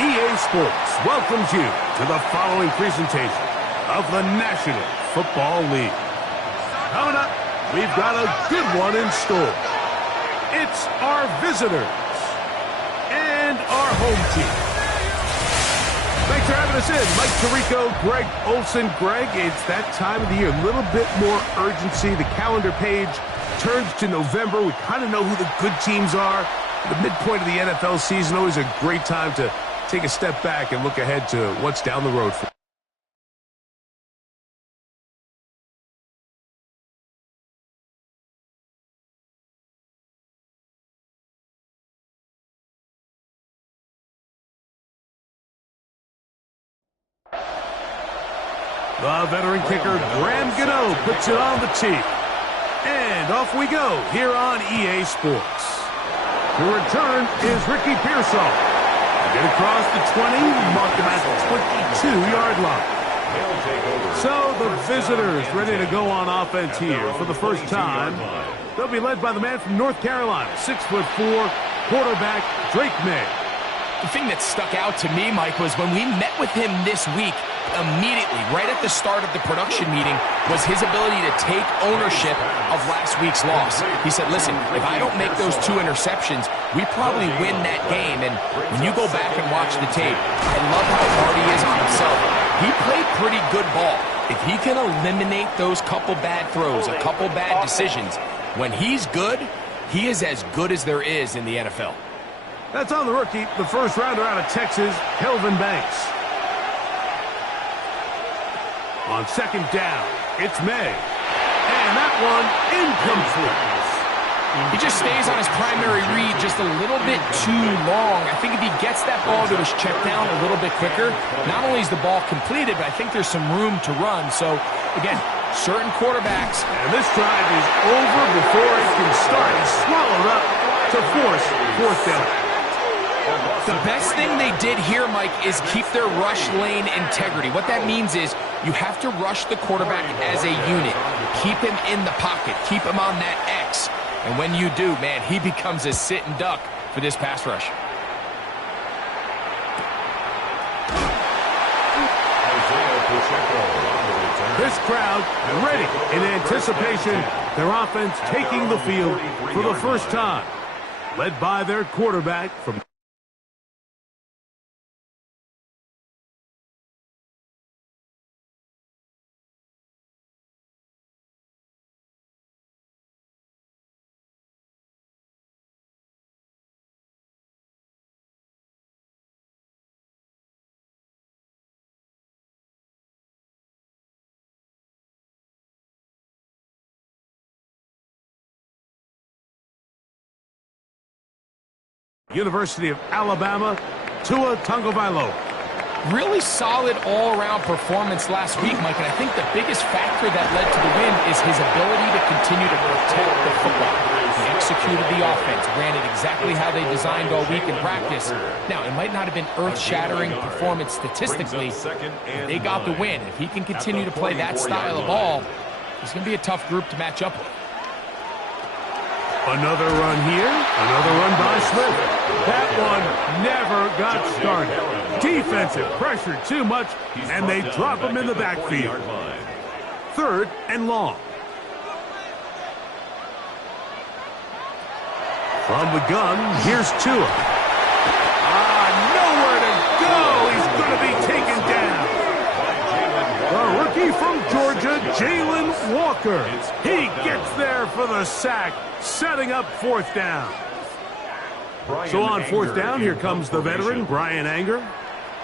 EA Sports welcomes you to the following presentation of the National Football League. Coming up, we've got a good one in store. It's our visitors and our home team. Thanks for having us in. Mike Tirico, Greg Olsen. Greg, it's that time of the year. A little bit more urgency. The calendar page turns to November. We kind of know who the good teams are. The midpoint of the NFL season, always a great time to take a step back and look ahead to what's down the road for. The veteran kicker, Graham Gano, puts it on the tee. And off we go here on EA Sports. The return is Ricky Pearsall. Get across the 20, mark him at the 22-yard line. So the visitors ready to go on offense here for the first time. They'll be led by the man from North Carolina, 6'4", quarterback Drake May. The thing that stuck out to me, Mike, was when we met with him this week, immediately, right at the start of the production meeting, was his ability to take ownership of last week's loss. He said, listen, if I don't make those 2 interceptions, we probably win that game. And when you go back and watch the tape, I love how hard he is on himself. He played pretty good ball. If he can eliminate those couple bad throws, a couple bad decisions, when he's good, he is as good as there is in the NFL. That's on the rookie, the first rounder out of Texas, Kelvin Banks. On second down, it's May. And that one incomplete. He just stays on his primary read just a little bit too long. I think if he gets that ball to his check down a little bit quicker, not only is the ball completed, but I think there's some room to run. So, again, certain quarterbacks. And this drive is over before it can start. He's swallowed up to force fourth down. The best thing they did here, Mike, is keep their rush lane integrity. What that means is you have to rush the quarterback as a unit. Keep him in the pocket. Keep him on that X. And when you do, man, he becomes a sitting duck for this pass rush. This crowd ready in anticipation. Their offense taking the field for the first time. Led by their quarterback from... University of Alabama, Tua Tagovailoa. Really solid all-around performance last week, Mike, and I think the biggest factor that led to the win is his ability to continue to protect the football. He executed the offense, ran it exactly how they designed all week in practice. Now, it might not have been earth-shattering performance statistically, but they got the win. If he can continue to play that style of ball, it's going to be a tough group to match up with. Another run here, another run by Smith. That one never got started. Defensive pressure too much, and they drop him in the backfield. Third and long. From the gun, here's Tua. Nowhere to go. He's going to be taken down. The rookie from Georgia, Jalen Walker. He gets there for the sack, setting up fourth down. So on fourth down, here comes the veteran, Bryan Anger.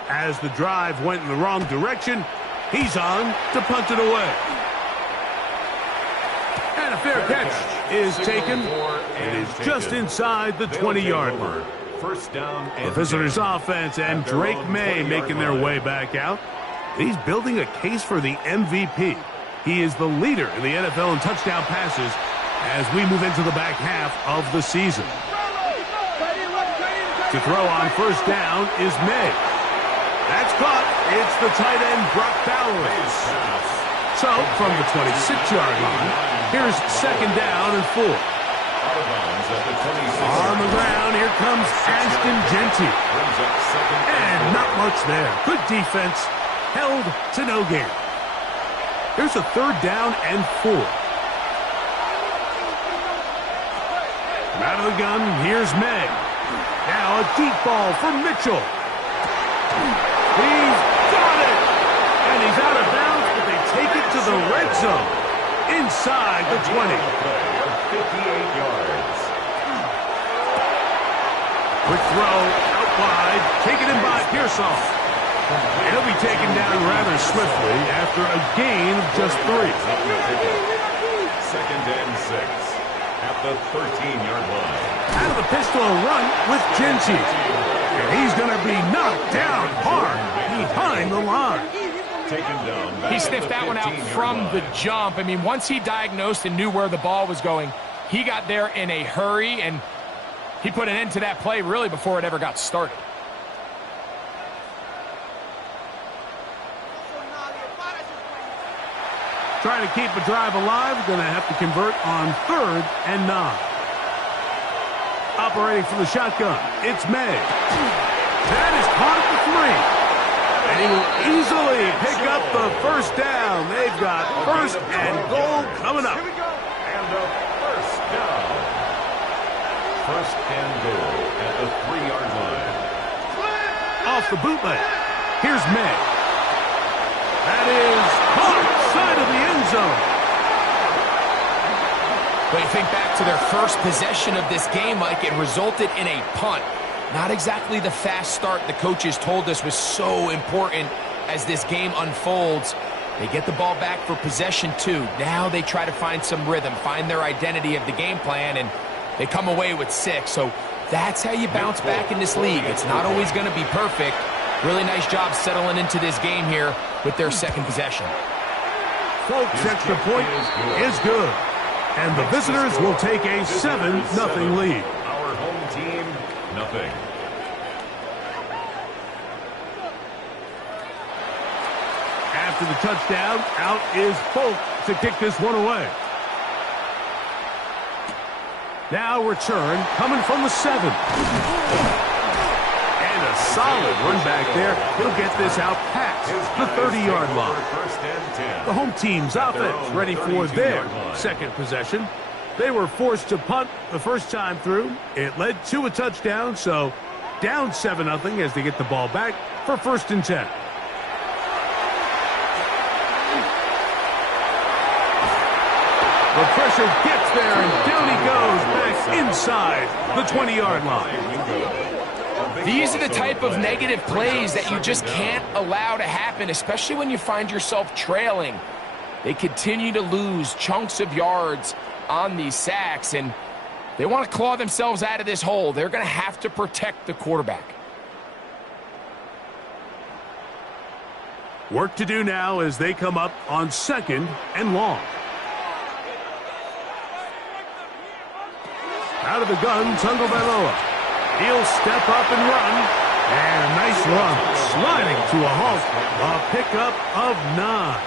As the drive went in the wrong direction, he's on to punt it away. And a fair catch is taken. It is just inside the 20-yard line. The visitors' offense and Drake May making their way back out. He's building a case for the MVP. He is the leader in the NFL in touchdown passes as we move into the back half of the season. To throw on first down is May. That's caught. It's the tight end, Brock Bowers. So, from the 26-yard line, here's second down and 4. On the ground, here comes Ashton Jeanty. And not much there. Good defense. Held to no gain. Here's a 3rd down and 4. Out of the gun, here's May. Now a deep ball for Mitchell. He's got it! And he's out of bounds, but they take it to the red zone. Inside the 20. 58 yards. Quick throw, out wide, taken in by Pearsall. He'll be taken down rather swiftly after a gain of just 3. 2nd and 6 at the 13-yard line. Out of the pistol run with Jeanty. And he's going to be knocked down hard behind the line. Taken down. He sniffed that one out from the jump. I mean, once he diagnosed and knew where the ball was going, he got there in a hurry, and he put an end to that play really before it ever got started. Trying to keep the drive alive, going to have to convert on 3rd and 9. Operating from the shotgun, it's May. That is caught at the 3. And he will easily pick up the 1st down. They've got 1st and goal coming up. And a 1st down. 1st and goal at the 3-yard line. Off the bootleg. Here's May. That is caught side of the end zone. But you think back to their first possession of this game, Mike, it resulted in a punt. Not exactly the fast start the coaches told us was so important as this game unfolds. They get the ball back for possession 2. Now they try to find some rhythm, find their identity of the game plan, and they come away with 6. So that's how you bounce back in this league. It's not always going to be perfect. Really nice job settling into this game here with their 2nd possession. Folks, extra point is good. And the visitors will take a 7-0 lead. Our home team, nothing. After the touchdown, out is Folk to kick this one away. Now return coming from the 7. And a solid run back there. He'll get this out past the 30-yard line. The home team's offense ready for their 2nd possession. They were forced to punt the first time through. It led to a touchdown, so down 7-0 as they get the ball back for 1st and 10. The pressure gets there, and down he goes back inside the 20-yard line. These are the type of negative plays that you just can't allow to happen, especially when you find yourself trailing. They continue to lose chunks of yards on these sacks, and they want to claw themselves out of this hole. They're going to have to protect the quarterback. Work to do now as they come up on 2nd and long. Out of the gun, Tagovailoa. He'll step up and run. And a nice run, sliding to a halt. A pickup of 9.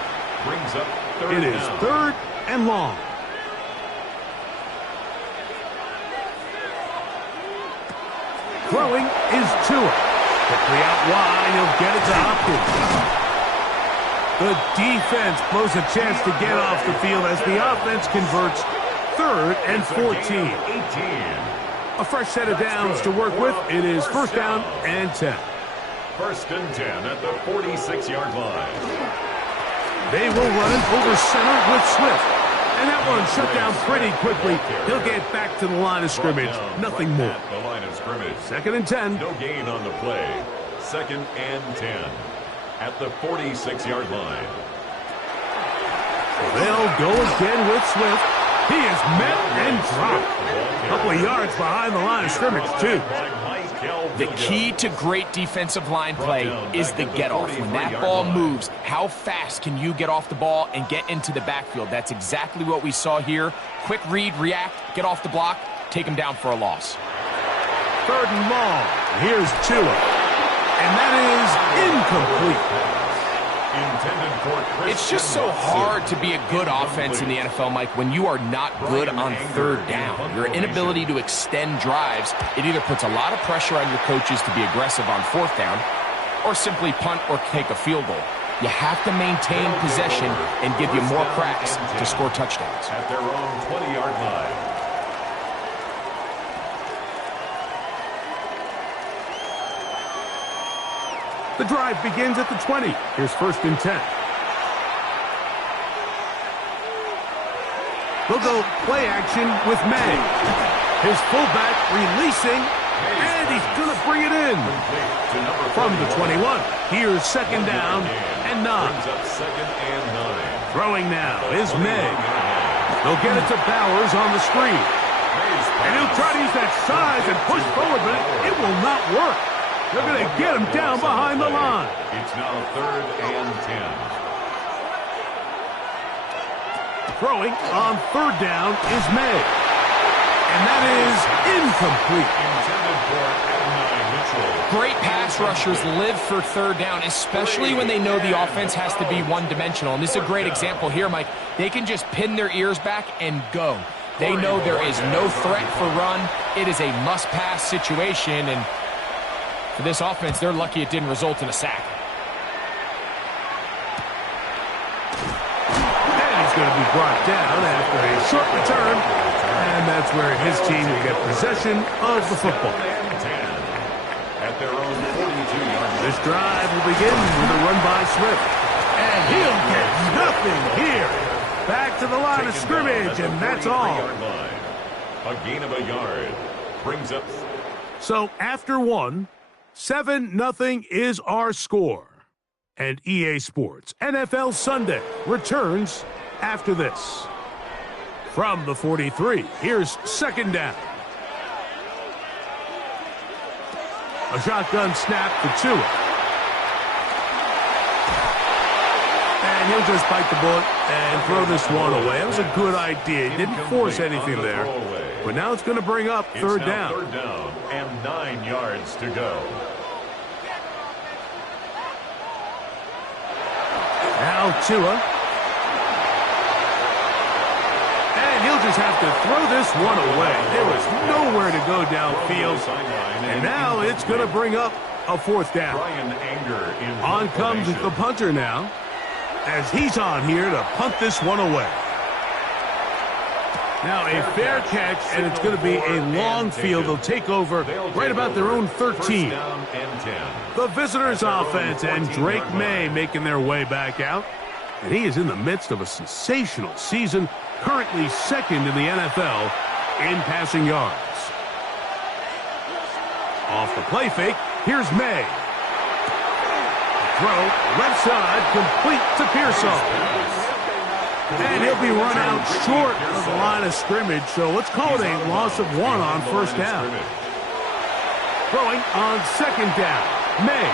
Brings up 3rd It is down. 3rd and long. Throwing is Tua. Quickly out wide, he'll get it to Hopkins. The defense blows a chance to get off the field as the offense converts 3rd and 14. 18. A fresh set of downs to work with. It is 1st down and 10. 1st and 10 at the 46-yard line. They will run it over center with Swift. And that one shut down pretty quickly. He'll get back to the line of scrimmage. Nothing more. The line of scrimmage. 2nd and 10. No gain on the play. 2nd and 10 at the 46-yard line. They'll go again with Swift. He is met and dropped. A couple of yards behind the line of scrimmage, too. The key to great defensive line play is the get-off. When that ball moves, how fast can you get off the ball and get into the backfield? That's exactly what we saw here. Quick read, react, get off the block, take him down for a loss. 3rd and long. Here's Tua. And that is incomplete. Intended for Christian It's just so hard to be a good offense in the NFL, Mike, when you are not good on third down. Your inability to extend drives, it either puts a lot of pressure on your coaches to be aggressive on fourth down or simply punt or take a field goal. You have to maintain possession and give you more cracks to score touchdowns. At their own 20-yard line. The drive begins at the 20. Here's 1st and 10. They'll go play action with May. His fullback releasing, and he's going to bring it in. From the 21, here's 2nd down and 9. Throwing now is May. They'll get it to Bowers on the screen. And he'll try to use that size and push forward, but it will not work. They're going to get him down behind the line. It's now 3rd and 10. Throwing on 3rd down is May. And that is incomplete. Intended for Adonai Mitchell. Great pass rushers live for 3rd down, especially when they know the offense has to be one-dimensional. And this is a great example here, Mike. They can just pin their ears back and go. They know there is no threat for run. It is a must-pass situation, and for this offense, they're lucky it didn't result in a sack. And he's going to be brought down after a short return. And that's where his team will get possession of the football. At their own 42-yard line. This drive will begin with a run by Swift. And he'll get nothing here. Back to the line of scrimmage, and that's all. A gain of a yard. Brings up. So after 1, 7-0 is our score. And EA Sports NFL Sunday returns after this. From the 43, here's 2nd down. A shotgun snap to Tua. And he'll just bite the bullet and throw this one away. That was a good idea. He didn't force anything there. But now it's going to bring up 3rd down. 3rd down and 9 yards to go. Now Tua. And he'll just have to throw this one away. There was nowhere to go downfield. And now it's going to bring up a 4th down. On comes the punter now, as he's on here to punt this one away. Now a fair catch, and it's going to be a long field. They'll take over right about their own 13. The visitors' offense and Drake May making their way back out. And he is in the midst of a sensational season, currently 2nd in the NFL in passing yards. Off the play fake, here's May. Throw, left side, complete to Pearsall. And he'll be run out short of the line of scrimmage, so let's call it a loss of 1 on 1st down. Throwing on 2nd down, May.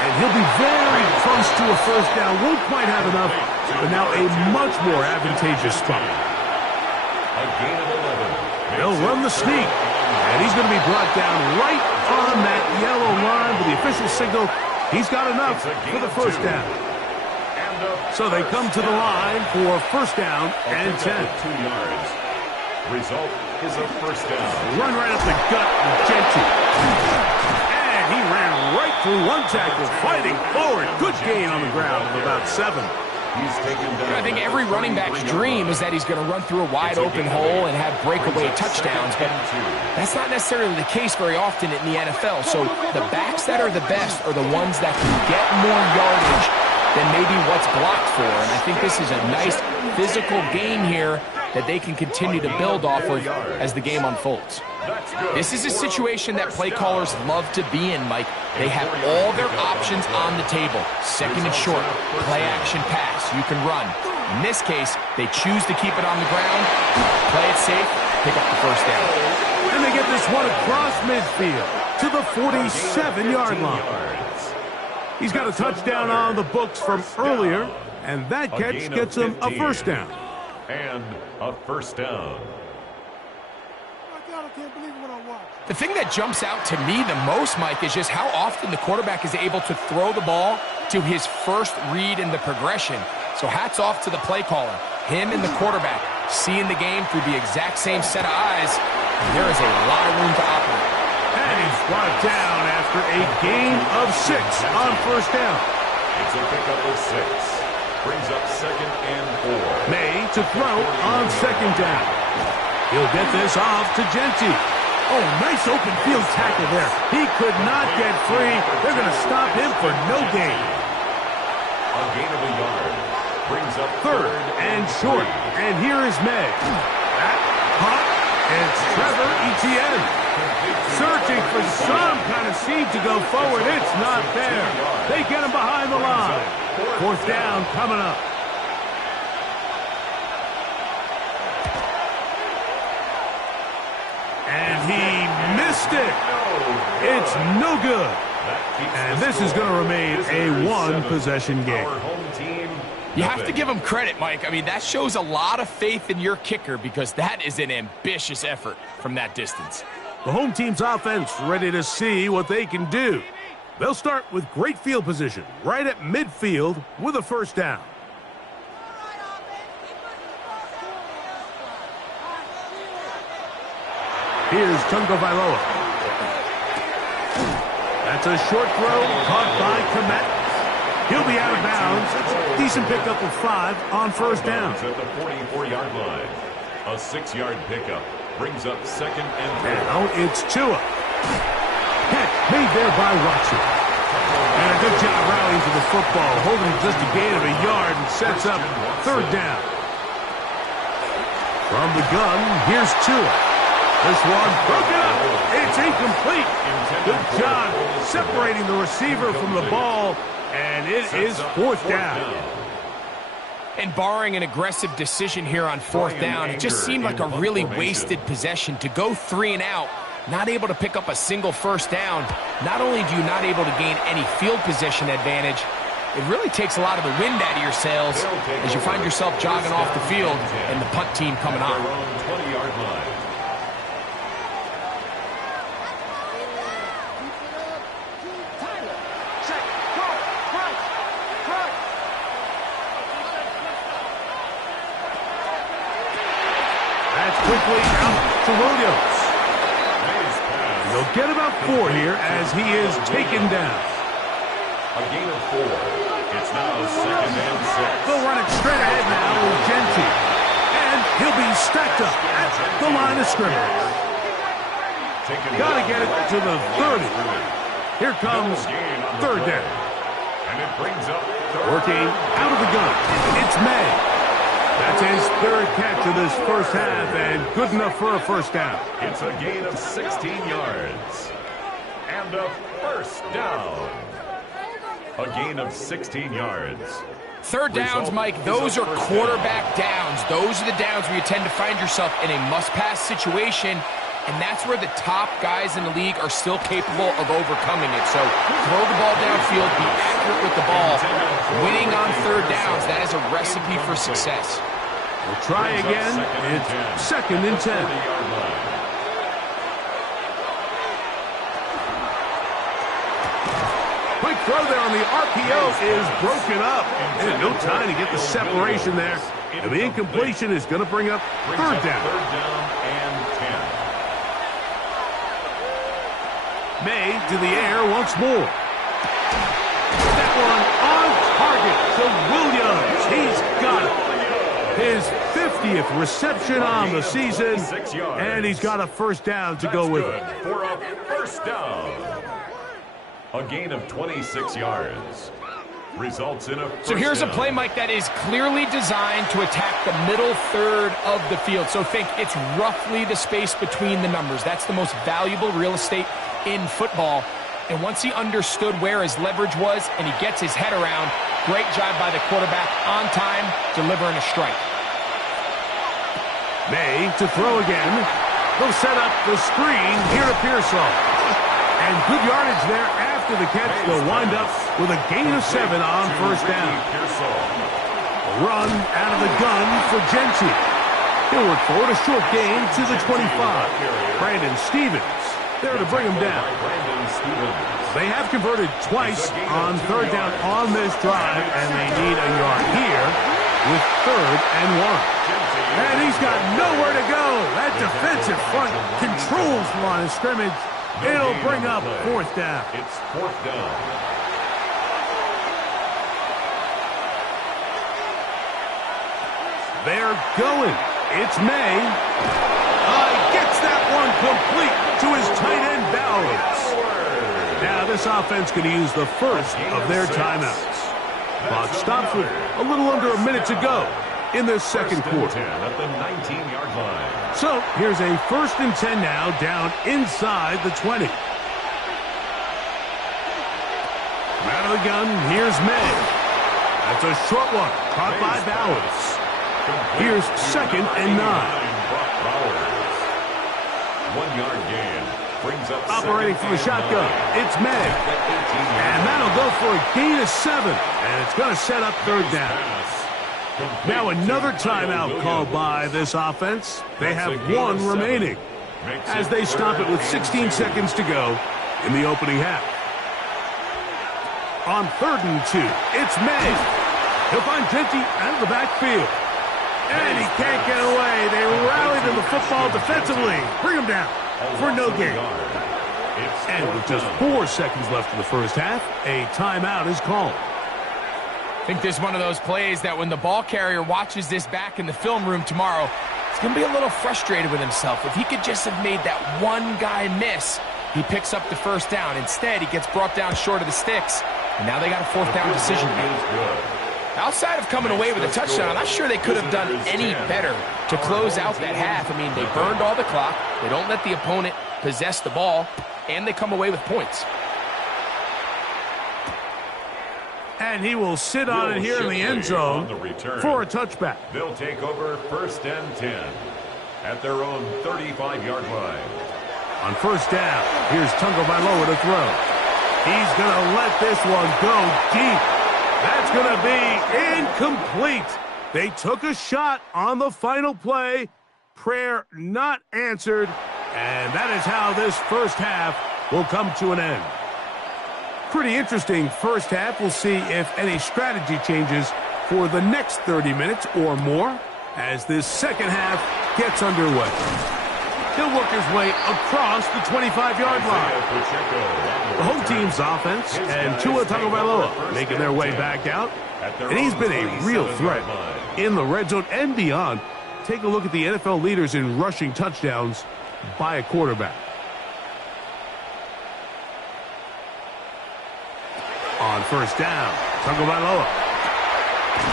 And he'll be very close to a 1st down. Won't quite have enough, but now a much more advantageous spot. A gain of 11. They'll run the sneak. And he's going to be brought down right on that yellow line with the official signal. He's got enough for the 1st down. So they come to the line for 1st down and 10. 2 yards. Result is a 1st down. Run right up the gut with Gentry. And he ran right through one tackle, fighting forward. Good gain on the ground of about 7. He's taken down. I think every running back's dream is that he's going to run through a wide open hole and have breakaway touchdowns, but that's not necessarily the case very often in the NFL. So the backs that are the best are the ones that can get more yardage than maybe what's blocked for. And I think this is a nice physical game here that they can continue to build off of as the game unfolds. This is a situation that play callers love to be in, Mike. They have all their options on the table. 2nd and short, play action pass, you can run. In this case, they choose to keep it on the ground, play it safe, pick up the 1st down. And they get this one across midfield to the 47-yard line. He's got a touchdown on the books from earlier, and that catch gets him a 1st down. And a 1st down. The thing that jumps out to me the most, Mike, is just how often the quarterback is able to throw the ball to his first read in the progression. So hats off to the play caller. Him and the quarterback seeing the game through the exact same set of eyes. And there is a lot of room to operate. And he's brought down after a gain of 6 on first down. It's a pickup of 6. Brings up 2nd and 4. May to throw on 2nd down. He'll get this off to Genty. Oh, nice open field tackle there. He could not get free. They're going to stop him for no gain. A gain of a yard. Brings up 3rd and short. And here is May. That hot. It's Trevor Etienne. Searching for some kind of seed to go forward. It's not there. They get him behind the line. 4th down coming up. And he missed it. It's no good. And this is going to remain a one-possession game. You have to give him credit, Mike. I mean, that shows a lot of faith in your kicker because that is an ambitious effort from that distance. The home team's offense ready to see what they can do. They'll start with great field position right at midfield with a 1st down. Here's Tungo Vailoa. That's a short throw caught by Komet. He'll be out of bounds. Decent pickup of 5 on 1st down. At the 44-yard line. A 6-yard pickup. Brings up 2nd and 3. Now it's Tua. Catch made there by Watson. And a good job rallying to the football, holding just a gain of a yard and sets up 3rd down. From the gun, here's Tua. This one broken up. It's incomplete. Good job separating the receiver from the ball, and it is 4th down. And barring an aggressive decision here on 4th down, it just seemed like a really wasted possession to go 3 and out, not able to pick up a single 1st down. Not only do you not able to gain any field position advantage, it really takes a lot of the wind out of your sails as you find yourself jogging off the field and the punt team coming on. 20-yard line. Quickly out to Williams. They'll get about 4 here as he is taken down. A gain of 4. It's now 2nd and 6. They'll run it straight ahead now with Genty. And he'll be stacked up at the line of scrimmage. Got to get it to the 30. Here comes 3rd down. And it brings up working out of the gun. It's May. That's his 3rd catch of this 1st half, and good enough for a 1st down. It's a gain of 16 yards. And a 1st down. A gain of 16 yards. 3rd downs, Mike, those are quarterback downs. Those are the downs where you tend to find yourself in a must-pass situation, and that's where the top guys in the league are still capable of overcoming it. So throw the ball downfield, be accurate with the ball. Winning on 3rd downs, that is a recipe for success. We'll try again. It's 2nd and 10. Quick throw there on the RPO is broken up. And no time to get the separation there. And the incompletion is going to bring up 3rd down. 3rd down and 10. May to the air once more. That one on target to Williams. He's got it. His 50th reception on the season, and he's got a 1st down to go with it. For a 1st down. A gain of 26 yards. Results in a 1st So here's a down. play, Mike, that is clearly designed to attack the middle 3rd of the field. So think it's roughly the space between the numbers. That's the most valuable real estate in football. And once he understood where his leverage was and he gets his head around, great job by the quarterback on time, delivering a strike. May to throw again. They'll set up the screen here to Pearsall. And good yardage there after the catch. They'll wind up with a gain of 7 on 1st down. A run out of the gun for Genty. He'll work forward, a short gain to the 25. Brandon Stevens there to bring him down. They have converted twice on third down on this drive, and they need a yard here with 3rd and 1. And he's got nowhere to go. That defensive front controls the line of scrimmage. It'll bring up 4th down. It's 4th down. They're going. It's May. Gets that one complete to his tight end Bowers. Now this offense going to use the first of their timeouts. Clock stops with a little under a minute to go in the second quarter. At the 19-yard line. So here's a 1st and 10 now down inside the 20. Out of the gun, here's May. That's a short one, caught by Bowers. Here's 2nd and 9. 1-yard gain. Brings up operating from the shotgun. It's May. And that'll go for a gain of 7. And it's going to set up 3rd down. Now another timeout called by this offense. They have 1 remaining as they stop it with 16 seconds to go in the opening half. On 3rd and 2, it's May. He'll find Genty out of the backfield. And he can't get away. They rallied him the football defensively. Bring him down for no gain. And with just 4 seconds left in the first half, a timeout is called. I think this is one of those plays that when the ball carrier watches this back in the film room tomorrow, he's going to be a little frustrated with himself. If he could just have made that one guy miss, he picks up the 1st down. Instead, he gets brought down short of the sticks, and now they got a 4th down decision to make. Outside of coming away with a touchdown, I'm not sure they could have done any better to close out that half. I mean, they burned all the clock. They don't let the opponent possess the ball, and they come away with points. And he will sit on it here in the end zone for a touchback. They'll take over 1st and 10 at their own 35-yard line. On 1st down, here's Tungo Vailoa to throw. He's going to let this one go deep. That's going to be incomplete. They took a shot on the final play. Prayer not answered. And that is how this first half will come to an end. Pretty interesting first half. We'll see if any strategy changes for the next 30 minutes or more as this second half gets underway. He'll work his way across the 25-yard line. The home team's offense and Tua Tagovailoa making their way back out. And he's been a real threat in the red zone and beyond. Take a look at the NFL leaders in rushing touchdowns by a quarterback. On 1st down, Tagovailoa.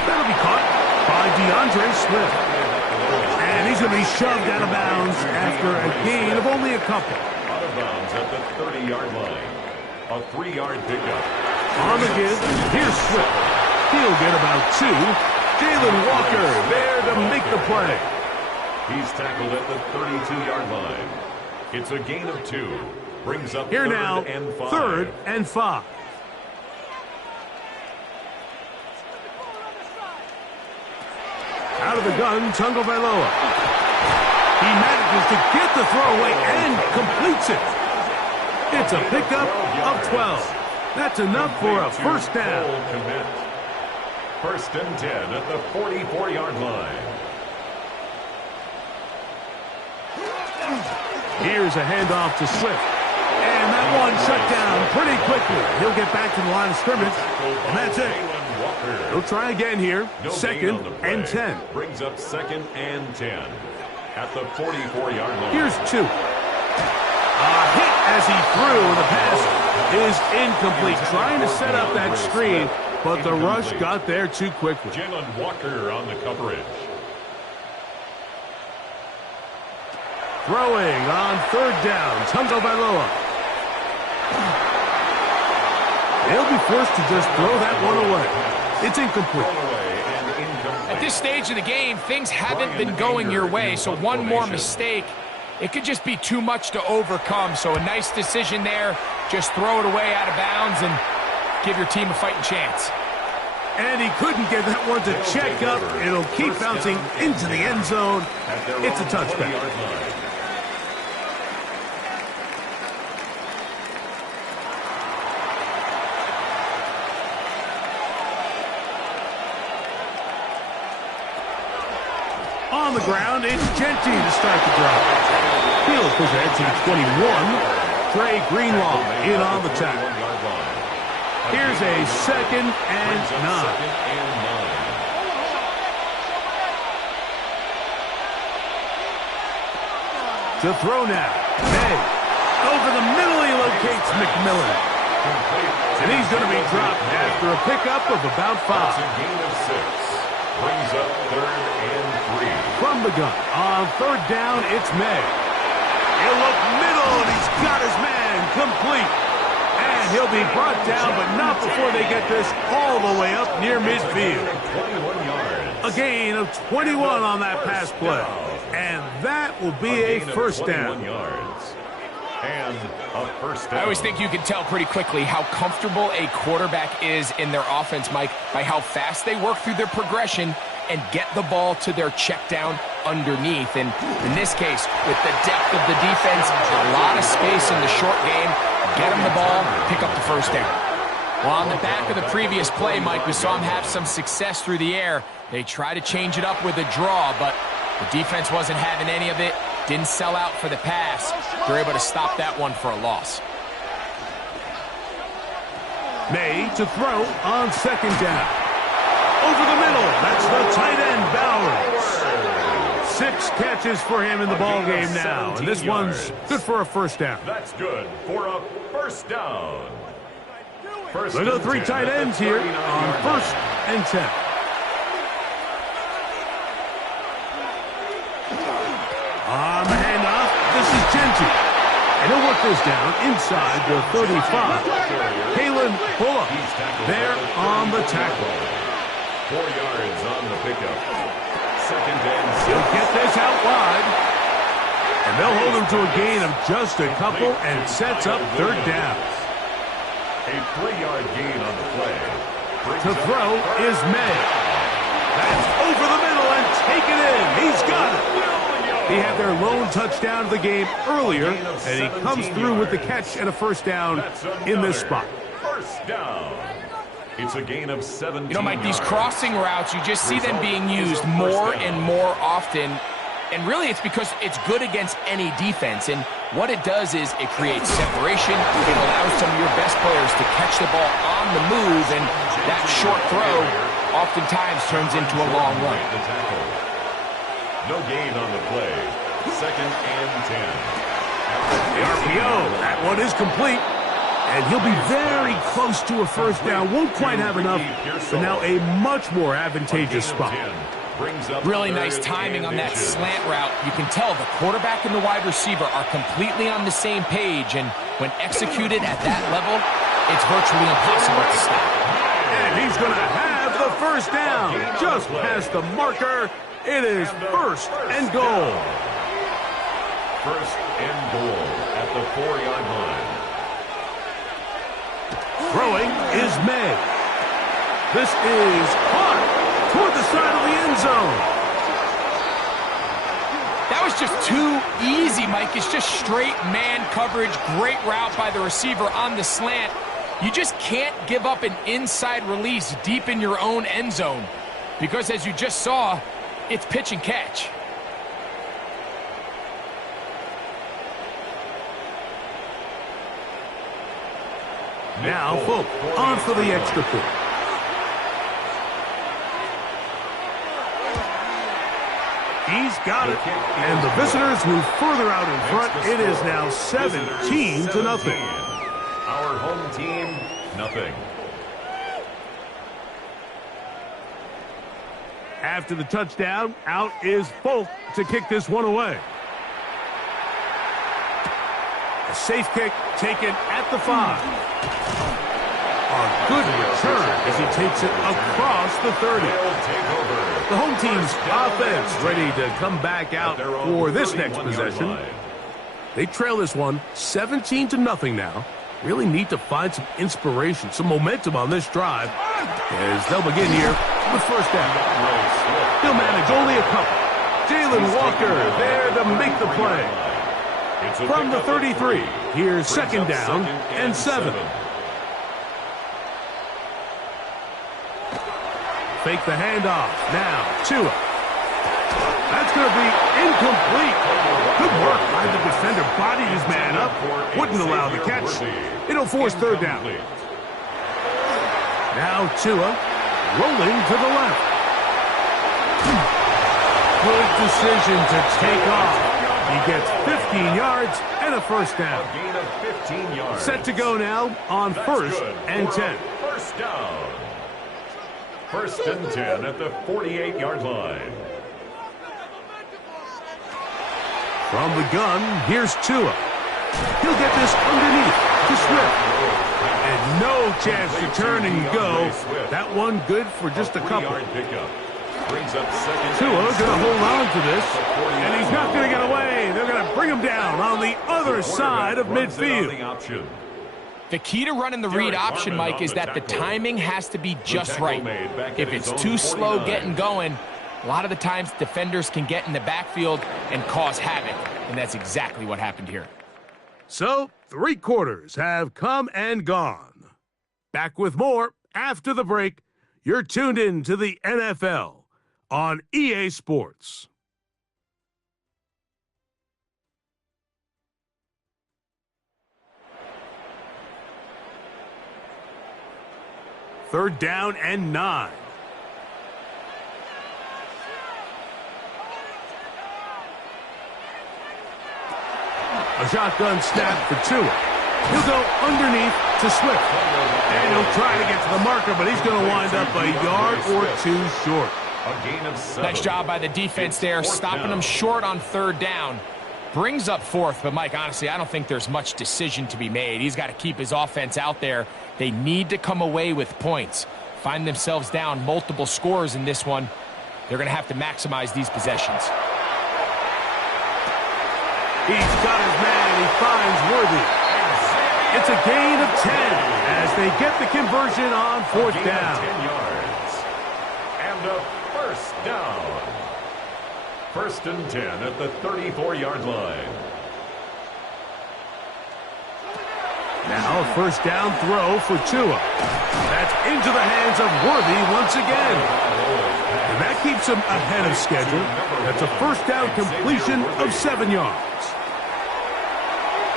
That'll be caught by DeAndre Swift. And he's going to be shoved out of bounds after a gain of only a couple. Out of bounds at the 30-yard line. A 3-yard pickup. On the give, here's Swift. He'll get about 2. Jalen Walker there to make the play. He's tackled at the 32-yard line. It's a gain of 2. Brings up here now, 3rd and 5. Out of the gun, Tagovailoa. He manages to get the throwaway and completes it. It's a pickup of 12. That's enough for a 1st down. 1st and 10 at the 44-yard line. Here's a handoff to Swift. And that one shut down pretty quickly. He'll get back to the line of scrimmage, and that's it. He'll try again here. 2nd and 10. Brings up 2nd and 10 at the 44-yard line. Here's 2. A hit as he threw, and the pass is incomplete. Trying to set up that screen, but the rush got there too quickly. Jalen Walker on the coverage. Throwing on 3rd down, Tagovailoa. They'll be forced to just throw that one away. It's incomplete. At this stage of the game, things haven't been going your way, so one more mistake, it could just be too much to overcome. So a nice decision there. Just throw it away out of bounds and give your team a fighting chance. And he couldn't get that one to check up. It'll keep bouncing into the end zone. It's a touchback. On the ground, it's Genty to start the drive. He'll push ahead to the 21. Dre Greenlaw in on the tackle. Here's a 2nd and 9. To throw now. May. Over the middle, he locates McMillan. And he's going to be dropped after a pickup of about 5. Gain of 6. Brings up 3rd and 3. From the gun. On 3rd down, it's May. He'll look middle, and he's got his man complete. And he'll be brought down, but not before they get this all the way up near midfield. 21 yards. A gain of 21 on that pass play. And that will be a first down. Yards. And a first down. I always think you can tell pretty quickly how comfortable a quarterback is in their offense, Mike, by how fast they work through their progression and get the ball to their check down underneath. And in this case, with the depth of the defense, a lot of space in the short game, get them the ball, pick up the first down. Well, on the back of the previous play, Mike, we saw him have some success through the air. They try to change it up with a draw, but the defense wasn't having any of it. Didn't sell out for the pass. They're able to stop that one for a loss. May to throw on 2nd down. Over the middle, that's the tight end, Bowers. 6 catches for him in the ball game now. And this one's good for a first down. That's good for a first down. Look at the 3 tight ends here on 1st and 10. On the handoff, this is Genty. And he'll work this down inside the 35. Kalen Bullock there on the tackle. 4 yards on the pickup. 2nd and 6. He'll get this out wide. And they'll hold him to a gain of just a couple and sets up 3rd down. A 3-yard gain on the play. To throw is May. That's over the middle and taken in. He's got it. He had their lone touchdown of the game earlier, and he comes through with the catch and a first down in this spot. First down. It's a gain of 17. You know, Mike, these crossing routes, you just see them being used more and more often. And really, it's because it's good against any defense. And what it does is it creates separation. It allows some of your best players to catch the ball on the move. And that short throw oftentimes turns into a long run. No gain on the play. 2nd and 10. The RPO, that one is complete. And he'll be very close to a first down. Won't quite have enough, but now a much more advantageous spot. Really nice timing on that slant route. You can tell the quarterback and the wide receiver are completely on the same page, and when executed at that level, it's virtually impossible to stop. And he's going to have the first down. Just past the marker. It is 1st and goal. 1st and goal at the 4-yard line. Throwing is May. This is caught toward the side of the end zone. That was just too easy, Mike. It's just straight man coverage. Great route by the receiver on the slant. You just can't give up an inside release deep in your own end zone because, as you just saw, it's pitch and catch. Now Folk on for the extra point. He's got it. And the visitors move further out in front. It is now 17-0. Our home team, nothing. After the touchdown, out is Folk to kick this one away. A safe kick taken at the 5. A good return as he takes it across the 30. The home team's offense ready to come back out for this next possession. They trail this one 17-0 now. Really need to find some inspiration, some momentum on this drive. as they'll begin here with first down. He'll manage only a couple. Jalen Walker there to make the play. From the 33, here's second down and 7. Fake the handoff. Now, Tua. That's going to be incomplete. Good work by the defender. Bodied his man up. Wouldn't allow the catch. It'll force third down. Now Tua rolling to the left. Good decision to take off. He gets 15 yards and a first down. A gain of 15 yards. Set to go now on first and 10. First down. First and 10 at the 48-yard line. From the gun, here's Tua. He'll get this underneath to Swift. And no chance to turn and go. That one good for just a couple. Tua's going to hold on to this, and he's not going to get away. They're going to bring him down on the other side of midfield. The key to running the read option, Mike, is that the timing has to be just right. If it's too slow getting going, a lot of the times defenders can get in the backfield and cause havoc, and that's exactly what happened here. So, 3 quarters have come and gone. Back with more after the break. You're tuned in to the NFL on EA Sports. Third down and 9. A shotgun snap for Tua. He'll go underneath to Swift. And he'll try to get to the marker, but he's going to wind up a yard or 2 short. A gain of 7. Nice job by the defense there, stopping them short on third down. Brings up fourth, but Mike, honestly, I don't think there's much decision to be made. He's got to keep his offense out there. They need to come away with points. Find themselves down multiple scores in this one. They're going to have to maximize these possessions. He's got his man, and he finds Worthy. It's a gain of 10 as they get the conversion on fourth down. 10 yards. And a first down. First and 10 at the 34-yard line. Now a first down throw for Tua. That's into the hands of Worthy once again. And that keeps him ahead of schedule. That's a first down completion of 7 yards.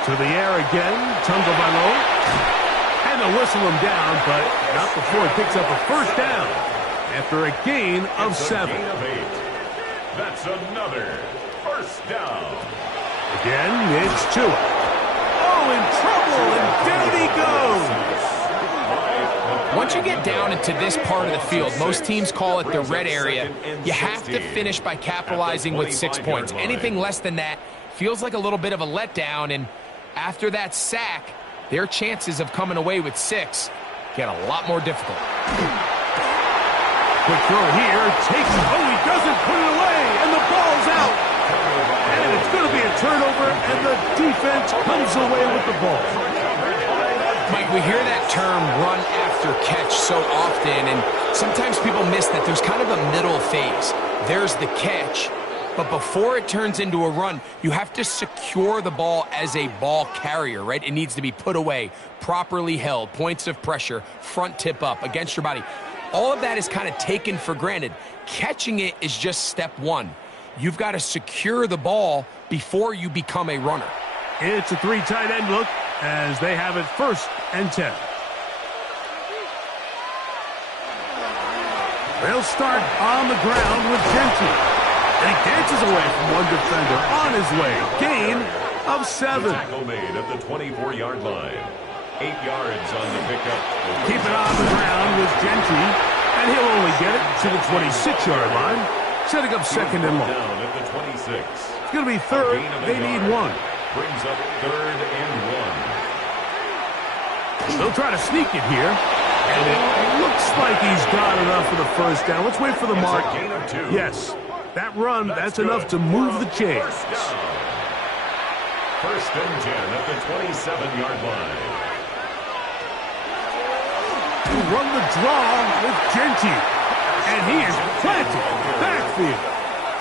To the air again, Tagovailoa. And they'll whistle him down, but not before he picks up a first down after a gain of 7. Gain of 8. That's another first down. Again, it's Tua. Oh, in trouble, and down he goes. Once you get down into this part of the field, most teams call it the red area. You have to finish by capitalizing with 6 points. Anything less than that feels like a little bit of a letdown, and after that sack, their chances of coming away with 6 get a lot more difficult. Quick throw here, takes it. Oh, he doesn't put it away, and the ball's out. And it's going to be a turnover, and the defense comes away with the ball. Mike, we hear that term run after catch so often, and sometimes people miss that there's kind of a middle phase. There's the catch, but before it turns into a run, you have to secure the ball as a ball carrier, right? It needs to be put away, properly held, points of pressure, front tip up against your body. All of that is kind of taken for granted. Catching it is just step one. You've got to secure the ball before you become a runner. It's a 3 tight end look as they have it first and 10. They'll start on the ground with Gentry. And he dances away from one defender on his way. Gain of 7. Tackle made at the 24-yard line. 8 yards on the pickup. Keep it on the ground with Gentry. And he'll only get it to the 26-yard line. Setting up second and long. Down at the 26. It's going to be third. They need 1. Brings up third and 1. They'll try to sneak it here. And it looks like he's got enough for the first down. Let's wait for the mark. Gain of 2. Yes. That run, that's enough to move the chains. First and 10 at the 27-yard line. to run the draw with Genty. And he is planted backfield.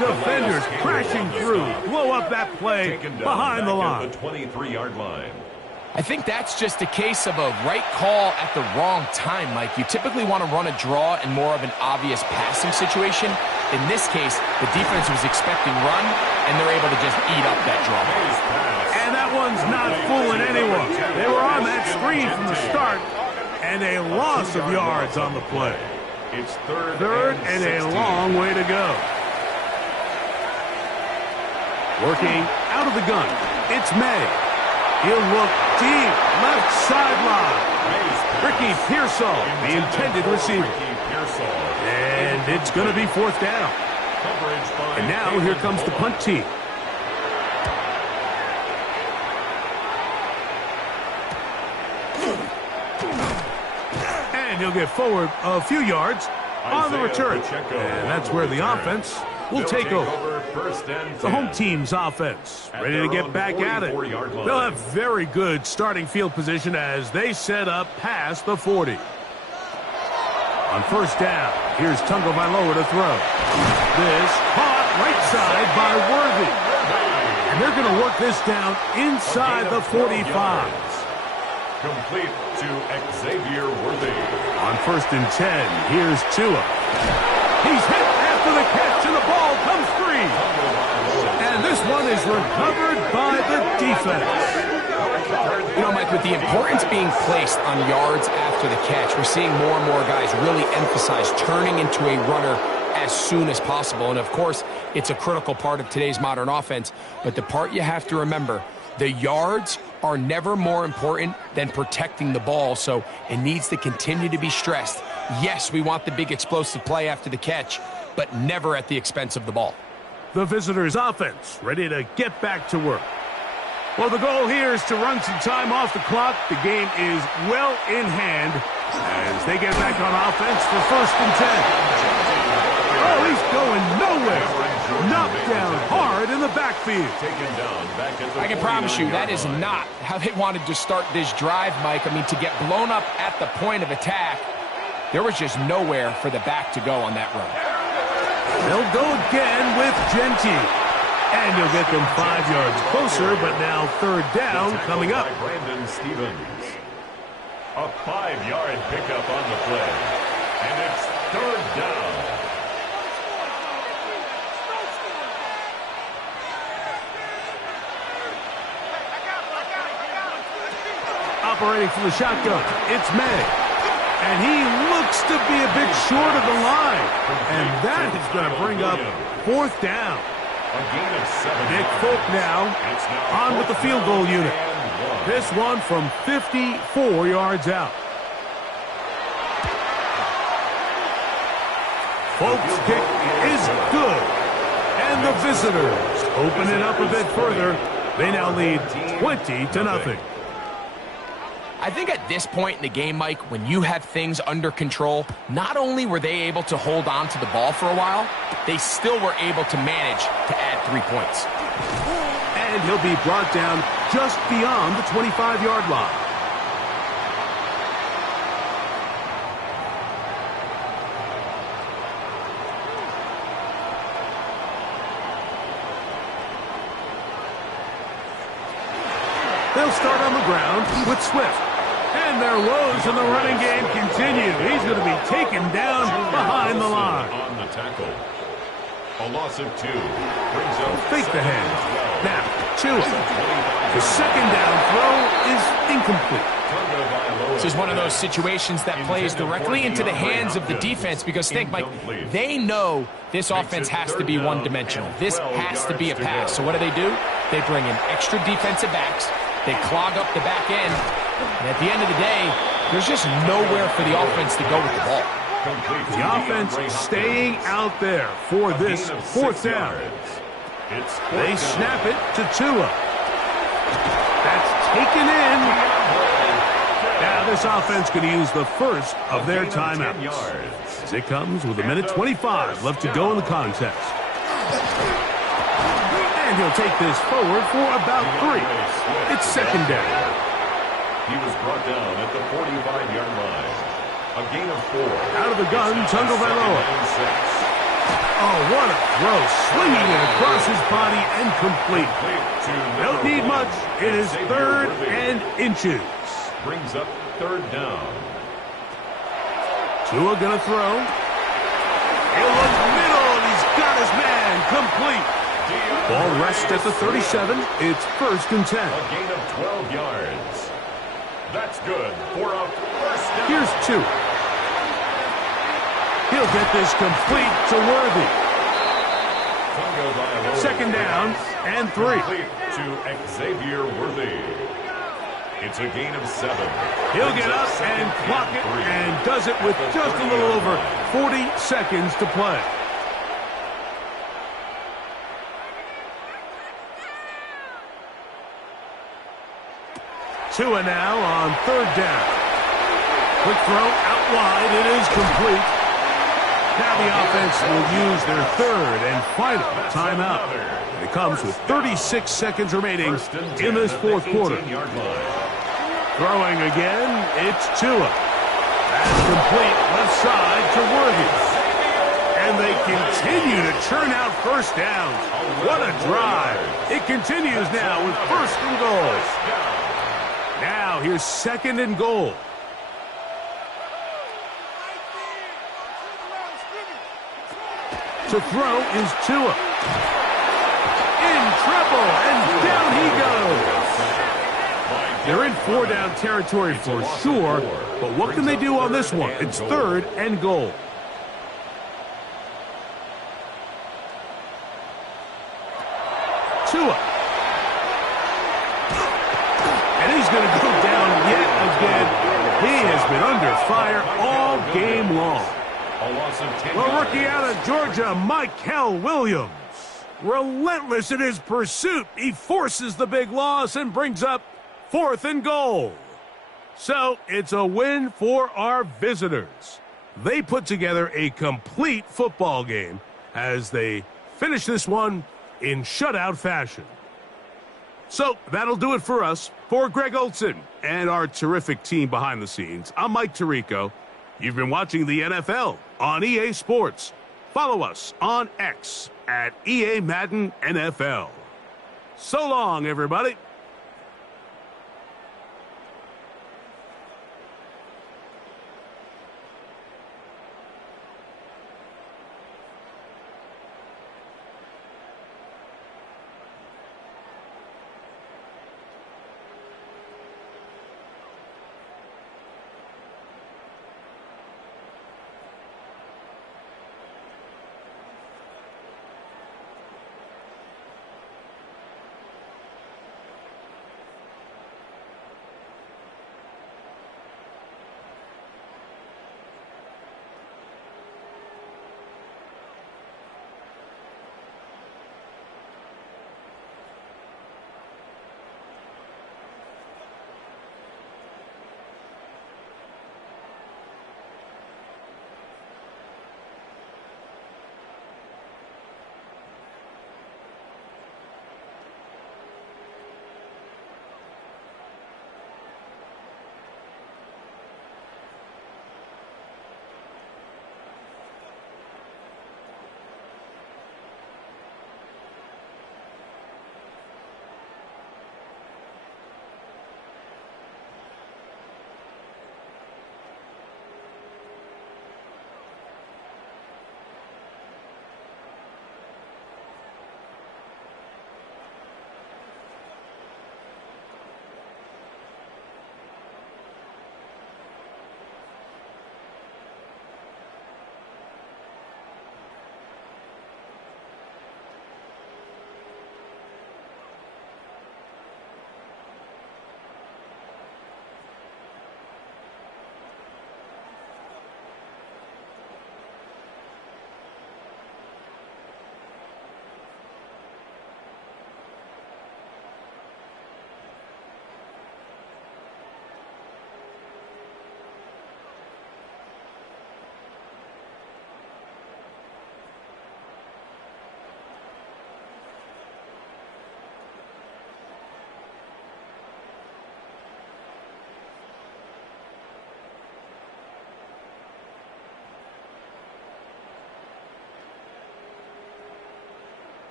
Defenders crashing through. Blow up that play behind the line. The 23-yard line. I think that's just a case of a right call at the wrong time, Mike. You typically want to run a draw in more of an obvious passing situation. In this case, the defense was expecting run, and they're able to just eat up that draw. And that one's not fooling anyone. They were on that screen from the start, and a loss of yards on the play. It's Third and a long way to go. Working out of the gun, it's May. He'll look deep, left sideline. Ricky Pearsall, the intended receiver. And it's going to be fourth down. And now here comes the punt team. And he'll get forward a few yards on the return. And that's where the offense will take over. The home team's offense ready to get back at it. They'll have very good starting field position as they set up past the 40. On first down, here's Tungo Vailoa to throw. This caught right side by Worthy. And they're going to work this down inside the 45. Complete to Xavier Worthy. On first and 10, here's Tua. He's hit after the catch, and the ball comes free. And this one is recovered by the defense. You know, Mike, with the importance being placed on yards after the catch, we're seeing more and more guys really emphasize turning into a runner as soon as possible. And, of course, it's a critical part of today's modern offense. But the part you have to remember, the yards are never more important than protecting the ball, so it needs to continue to be stressed. Yes, we want the big explosive play after the catch, but never at the expense of the ball. The visitors' offense ready to get back to work. Well, the goal here is to run some time off the clock. The game is well in hand as they get back on offense for first and 10. Oh, he's going nowhere. Knocked down hard in the backfield. I can promise you that is not how they wanted to start this drive, Mike. I mean, to get blown up at the point of attack, there was just nowhere for the back to go on that run. They'll go again with Genty. And he'll get them 5 yards closer, but now third down coming up. Brandon Stevens. A 5-yard pickup on the play. And it's third down. Operating from the shotgun, it's May. And he looks to be a bit short of the line. And that is going to bring up fourth down. Nick Folk now on with the field goal unit. This one from 54 yards out. Folk's kick is good. And the visitors open it up a bit further. They now lead 20-0. I think at this point in the game, Mike, when you have things under control, not only were they able to hold on to the ball for a while, they still were able to manage to add 3 points. And he'll be brought down just beyond the 25-yard line. They'll start on the ground with Swift. And their woes in the running game continue. He's going to be taken down behind the line. On the tackle. A loss of 2. Brings up fake the hand. Now, Tua. The second down throw is incomplete. This is one of those situations that plays directly into the hands of the defense because, think, Mike, they know this offense has to be one-dimensional. This has to be a pass. So what do? They bring in extra defensive backs. They clog up the back end. And at the end of the day, there's just nowhere for the offense to go with the ball. The offense staying out there for this fourth down. They snap it to Tua. That's taken in. Now this offense going to use the first of their timeouts. As it comes with 1:25 left to go in the contest. And he'll take this forward for about 3. It's second down. He was brought down at the 45-yard line. A gain of 4. Out of the gun, Tagovailoa. Oh, what a throw. Swinging it across his body and complete. Don't need much. It is 3rd and inches. Brings up 3rd down. Tua gonna throw. It was middle, and he's got his man complete. Ball rests at the 37. It's 1st and 10. A gain of 12 yards. That's good for a 1st down. Here's 2. He'll get this complete to Worthy. 2nd down and 3. To Xavier Worthy. It's a gain of 7. He'll get up and clock it and does it with just a little over 40 seconds to play. Tua now on 3rd down. Quick throw out wide. It is complete. Now the offense will use their 3rd and final timeout. And it comes with 36 seconds remaining in this 4th quarter. Throwing again, it's Tua. That's complete left side to Worthy. And they continue to churn out 1st downs. What a drive. It continues now with 1st and goal. Now here's 2nd and goal. To throw is Tua. In trouble, and down he goes. They're in 4-down territory for sure, but what can they do on this one? It's 3rd and goal. Tua. And he's going to go down yet again. He has been under fire all game long. The rookie out of Georgia, Michael Williams. Relentless in his pursuit. He forces the big loss and brings up 4th and goal. So it's a win for our visitors. They put together a complete football game as they finish this one in shutout fashion. So that'll do it for us. For Greg Olson and our terrific team behind the scenes, I'm Mike Tirico. You've been watching the NFL on EA Sports. Follow us on X at EA Madden NFL. So long, everybody.